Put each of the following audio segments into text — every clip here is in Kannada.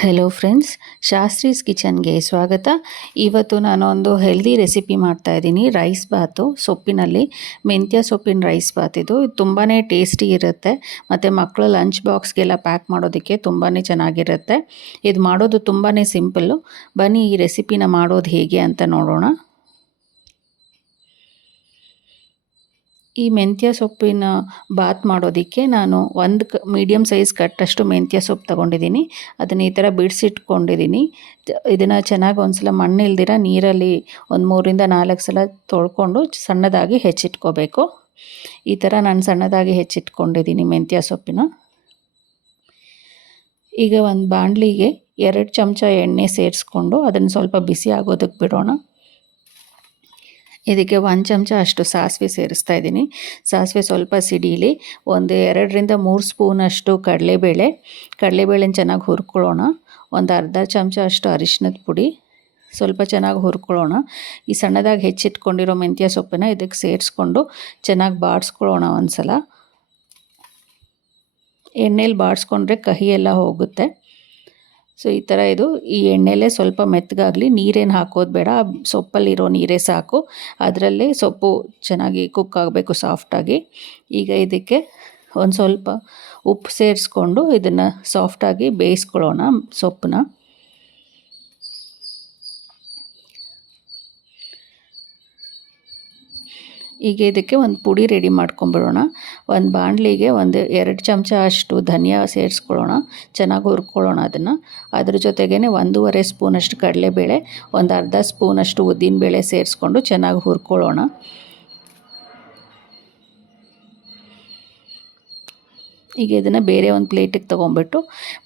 ಹೆಲೋ ಫ್ರೆಂಡ್ಸ್ ಶಾಸ್ತ್ರೀಸ್ ಕಿಚನ್ಗೆ ಸ್ವಾಗತ. ಇವತ್ತು ನಾನೊಂದು ಹೆಲ್ದಿ ರೆಸಿಪಿ ಮಾಡ್ತಾ ಇದ್ದೀನಿ. ರೈಸ್ ಬಾತು ಸೊಪ್ಪಿನಲ್ಲಿ ಮೆಂತ್ಯ ಸೊಪ್ಪಿನ ರೈಸ್ ಬಾತ್ ಇದು. ತುಂಬಾ ಟೇಸ್ಟಿ ಇರುತ್ತೆ. ಮತ್ತು ಮಕ್ಕಳು ಲಂಚ್ ಬಾಕ್ಸ್ಗೆಲ್ಲ ಪ್ಯಾಕ್ ಮಾಡೋದಕ್ಕೆ ತುಂಬಾ ಚೆನ್ನಾಗಿರುತ್ತೆ. ಇದು ಮಾಡೋದು ತುಂಬಾ ಸಿಂಪಲ್ಲು ಬನ್ನಿ ಈ ರೆಸಿಪಿನ ಮಾಡೋದು ಹೇಗೆ ಅಂತ ನೋಡೋಣ. ಈ ಮೆಂತ್ಯ ಸೊಪ್ಪಿನ ಬಾತ್ ಮಾಡೋದಕ್ಕೆ ನಾನು ಒಂದು ಕ ಮೀಡಿಯಮ್ ಸೈಜ್ ಕಟ್ಟಷ್ಟು ಮೆಂತ್ಯ ಸೊಪ್ಪು ತೊಗೊಂಡಿದ್ದೀನಿ. ಅದನ್ನು ಈ ಥರ ಬಿಡಿಸಿಟ್ಕೊಂಡಿದ್ದೀನಿ. ಇದನ್ನು ಚೆನ್ನಾಗಿ ಒಂದು ಸಲ ಮಣ್ಣು ಇಲ್ದಿರ ನೀರಲ್ಲಿ ಒಂದು ಮೂರಿಂದ ನಾಲ್ಕು ಸಲ ತೊಳ್ಕೊಂಡು ಸಣ್ಣದಾಗಿ ಹೆಚ್ಚಿಟ್ಕೋಬೇಕು. ಈ ಥರ ನಾನು ಸಣ್ಣದಾಗಿ ಹೆಚ್ಚಿಟ್ಕೊಂಡಿದ್ದೀನಿ ಮೆಂತ್ಯ ಸೊಪ್ಪಿನ. ಈಗ ಒಂದು ಬಾಣಲಿಗೆ ಎರಡು ಚಮಚ ಎಣ್ಣೆ ಸೇರಿಸ್ಕೊಂಡು ಅದನ್ನು ಸ್ವಲ್ಪ ಬಿಸಿ ಆಗೋದಕ್ಕೆ ಬಿಡೋಣ. ಇದಕ್ಕೆ ಒಂದು ಚಮಚ ಅಷ್ಟು ಸಾಸಿವೆ ಸೇರಿಸ್ತಾ ಇದ್ದೀನಿ. ಸಾಸಿವೆ ಸ್ವಲ್ಪ ಸಿಡೀಲಿ, ಒಂದು ಎರಡರಿಂದ ಮೂರು ಸ್ಪೂನಷ್ಟು ಕಡಲೆಬೇಳೆ. ಕಡಲೆಬೇಳೆನ ಚೆನ್ನಾಗಿ ಹುರ್ಕೊಳ್ಳೋಣ. ಒಂದು ಅರ್ಧ ಚಮಚ ಅಷ್ಟು ಅರಿಶಿನದ ಪುಡಿ. ಸ್ವಲ್ಪ ಚೆನ್ನಾಗಿ ಹುರ್ಕೊಳ್ಳೋಣ. ಈ ಸಣ್ಣದಾಗಿ ಹೆಚ್ಚಿಟ್ಕೊಂಡಿರೋ ಮೆಂತ್ಯ ಸೊಪ್ಪನ್ನ ಇದಕ್ಕೆ ಸೇರಿಸ್ಕೊಂಡು ಚೆನ್ನಾಗಿ ಬಾಡಿಸ್ಕೊಳ್ಳೋಣ ಒಂದು ಸಲ ಎಣ್ಣೆಲಿ ಬಾಡಿಸ್ಕೊಂಡ್ರೆ ಕಹಿ ಎಲ್ಲ ಹೋಗುತ್ತೆ. ಸೊ ಈ ಥರ ಇದು, ಈ ಎಣ್ಣೆಲೇ ಸ್ವಲ್ಪ ಮೆತ್ತಗಾಗಲಿ, ನೀರೇನು ಹಾಕೋದು ಬೇಡ. ಸೊಪ್ಪಲ್ಲಿರೋ ನೀರೇ ಸಾಕು. ಅದರಲ್ಲೇ ಸೊಪ್ಪು ಚೆನ್ನಾಗಿ ಕುಕ್ ಆಗಬೇಕು ಸಾಫ್ಟಾಗಿ ಈಗ ಇದಕ್ಕೆ ಒಂದು ಸ್ವಲ್ಪ ಉಪ್ಪು ಸೇರಿಸ್ಕೊಂಡು ಇದನ್ನು ಸಾಫ್ಟಾಗಿ ಬೇಯಿಸ್ಕೊಳ್ಳೋಣ ಸೊಪ್ಪನ್ನ. ಈಗ ಇದಕ್ಕೆ ಒಂದು ಪುಡಿ ರೆಡಿ ಮಾಡ್ಕೊಂಬಿಡೋಣ ಒಂದು ಬಾಣಲಿಗೆ ಒಂದು ಎರಡು ಚಮಚ ಅಷ್ಟು ಧನಿಯಾ ಸೇರಿಸ್ಕೊಳ್ಳೋಣ. ಚೆನ್ನಾಗಿ ಹುರ್ಕೊಳ್ಳೋಣ ಅದನ್ನು. ಅದ್ರ ಜೊತೆಗೇ ಒಂದೂವರೆ ಸ್ಪೂನಷ್ಟು ಕಡಲೆಬೇಳೆ, ಒಂದು ಅರ್ಧ ಸ್ಪೂನಷ್ಟು ಉದ್ದಿನಬೇಳೆ ಸೇರಿಸ್ಕೊಂಡು ಚೆನ್ನಾಗಿ ಹುರ್ಕೊಳ್ಳೋಣ. ಈಗ ಇದನ್ನು ಬೇರೆ ಒಂದು ಪ್ಲೇಟಿಗೆ ತೊಗೊಂಬಿಟ್ಟು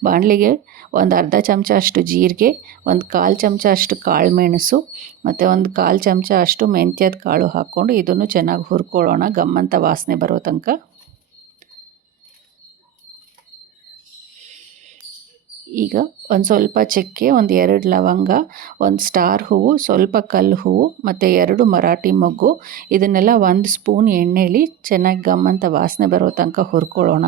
ಬಾಣಲಿಗೆ ಒಂದು ಅರ್ಧ ಚಮಚ ಅಷ್ಟು ಜೀರಿಗೆ, ಒಂದು ಕಾಲು ಚಮಚ ಅಷ್ಟು ಕಾಳು ಮೆಣಸು, ಮತ್ತು ಒಂದು ಕಾಲು ಚಮಚ ಅಷ್ಟು ಮೆಂತ್ಯದ ಕಾಳು ಹಾಕ್ಕೊಂಡು ಇದನ್ನು ಚೆನ್ನಾಗಿ ಹುರ್ಕೊಳ್ಳೋಣ, ಗಮ್ಮಂತ ವಾಸನೆ ಬರೋ ತನಕ. ಈಗ ಒಂದು ಸ್ವಲ್ಪ ಚಕ್ಕೆ, ಒಂದು ಎರಡು ಲವಂಗ, ಒಂದು ಸ್ಟಾರ್ ಹೂವು, ಸ್ವಲ್ಪ ಕಲ್ಲು ಹೂವು, ಮತ್ತು ಎರಡು ಮರಾಠಿ ಮೊಗ್ಗು, ಇದನ್ನೆಲ್ಲ ಒಂದು ಸ್ಪೂನ್ ಎಣ್ಣೆಲಿ ಚೆನ್ನಾಗಿ ಗಮ್ಮಂತ ವಾಸನೆ ಬರೋ ತನಕ ಹುರ್ಕೊಳ್ಳೋಣ.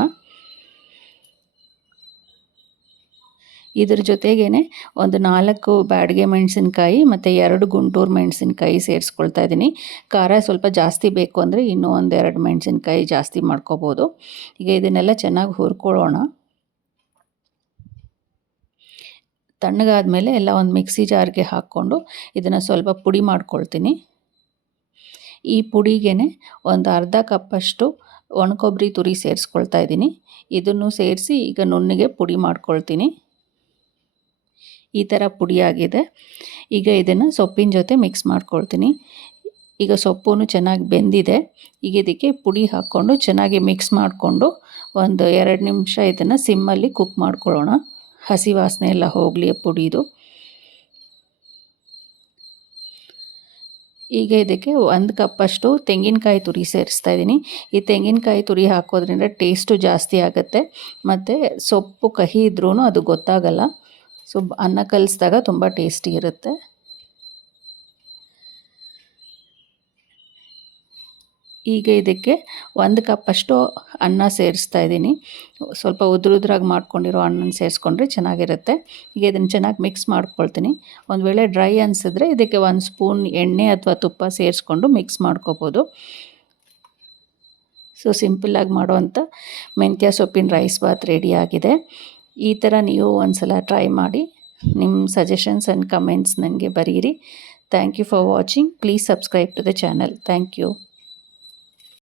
ಇದ್ರ ಜೊತೆಗೇ ಒಂದು ನಾಲ್ಕು ಬ್ಯಾಡ್ಗೆ ಮೆಣಸಿನ್ಕಾಯಿ ಮತ್ತು ಎರಡು ಗುಂಟೂರು ಮೆಣಸಿನ್ಕಾಯಿ ಸೇರಿಸ್ಕೊಳ್ತಾ ಇದ್ದೀನಿ. ಖಾರ ಸ್ವಲ್ಪ ಜಾಸ್ತಿ ಬೇಕು ಅಂದರೆ ಇನ್ನೂ ಒಂದೆರಡು ಮೆಣಸಿನ್ಕಾಯಿ ಜಾಸ್ತಿ ಮಾಡ್ಕೋಬೋದು. ಈಗ ಇದನ್ನೆಲ್ಲ ಚೆನ್ನಾಗಿ ಹುರ್ಕೊಳ್ಳೋಣ. ತಣ್ಣಗಾದಮೇಲೆ ಎಲ್ಲ ಒಂದು ಮಿಕ್ಸಿ ಜಾರ್ಗೆ ಹಾಕ್ಕೊಂಡು ಇದನ್ನು ಸ್ವಲ್ಪ ಪುಡಿ ಮಾಡ್ಕೊಳ್ತೀನಿ. ಈ ಪುಡಿಗೆ ಒಂದು ಅರ್ಧ ಕಪ್ಪಷ್ಟು ಒಣಕೊಬ್ಬರಿ ತುರಿ ಸೇರಿಸ್ಕೊಳ್ತಾ ಇದ್ದೀನಿ. ಇದನ್ನು ಸೇರಿಸಿ ಈಗ ನುಣ್ಣಿಗೆ ಪುಡಿ ಮಾಡ್ಕೊಳ್ತೀನಿ. ಈ ಥರ ಪುಡಿಯಾಗಿದೆ ಈಗ ಇದನ್ನು ಸೊಪ್ಪಿನ ಜೊತೆ ಮಿಕ್ಸ್ ಮಾಡ್ಕೊಳ್ತೀನಿ. ಈಗ ಸೊಪ್ಪು ಚೆನ್ನಾಗಿ ಬೆಂದಿದೆ. ಈಗ ಇದಕ್ಕೆ ಪುಡಿ ಹಾಕ್ಕೊಂಡು ಚೆನ್ನಾಗಿ ಮಿಕ್ಸ್ ಮಾಡಿಕೊಂಡು ಒಂದು ಎರಡು ನಿಮಿಷ ಇದನ್ನು ಸಿಮ್ಮಲ್ಲಿ ಕುಕ್ ಮಾಡ್ಕೊಳ್ಳೋಣ. ಹಸಿ ವಾಸನೆ ಎಲ್ಲ ಹೋಗಲಿ ಪುಡಿದು. ಈಗ ಇದಕ್ಕೆ ಒಂದು ಕಪ್ಪಷ್ಟು ತೆಂಗಿನಕಾಯಿ ತುರಿ ಸೇರಿಸ್ತಾ ಇದ್ದೀನಿ ಈ ತೆಂಗಿನಕಾಯಿ ತುರಿ ಹಾಕೋದ್ರಿಂದ ಟೇಸ್ಟು ಜಾಸ್ತಿ ಆಗುತ್ತೆ. ಮತ್ತು ಸೊಪ್ಪು ಕಹಿ ಇದ್ರೂ ಅದು ಗೊತ್ತಾಗಲ್ಲ. ಸೊ ಅನ್ನ ಕಲಿಸಿದಾಗ ತುಂಬ ಟೇಸ್ಟಿ ಇರುತ್ತೆ. ಈಗ ಇದಕ್ಕೆ ಒಂದು ಕಪ್ಪಷ್ಟು ಅನ್ನ ಸೇರಿಸ್ತಾ ಇದ್ದೀನಿ. ಸ್ವಲ್ಪ ಉದ್ರ ಉದ್ರಾಗಿ ಮಾಡ್ಕೊಂಡಿರೋ ಅನ್ನನ ಸೇರಿಸ್ಕೊಂಡ್ರೆ ಚೆನ್ನಾಗಿರುತ್ತೆ. ಈಗ ಇದನ್ನು ಚೆನ್ನಾಗಿ ಮಿಕ್ಸ್ ಮಾಡ್ಕೊಳ್ತೀನಿ. ಒಂದು ವೇಳೆ ಡ್ರೈ ಅನಿಸಿದ್ರೆ ಇದಕ್ಕೆ ಒಂದು ಸ್ಪೂನ್ ಎಣ್ಣೆ ಅಥವಾ ತುಪ್ಪ ಸೇರಿಸ್ಕೊಂಡು ಮಿಕ್ಸ್ ಮಾಡ್ಕೋಬೋದು. ಸೊ ಸಿಂಪಲ್ಲಾಗಿ ಮಾಡುವಂಥ ಮೆಂತ್ಯ ಸೊಪ್ಪಿನ ರೈಸ್ ಬಾತ್ ರೆಡಿಯಾಗಿದೆ ಈ ಥರ ನೀವು ಒಂದು ಸಲ ಟ್ರೈ ಮಾಡಿ. ನಿಮ್ಮ ಸಜೆಷನ್ಸ್ ಆ್ಯಂಡ್ ಕಮೆಂಟ್ಸ್ ನನಗೆ ಬರೀರಿ. Thank you for watching please subscribe to the channel thank you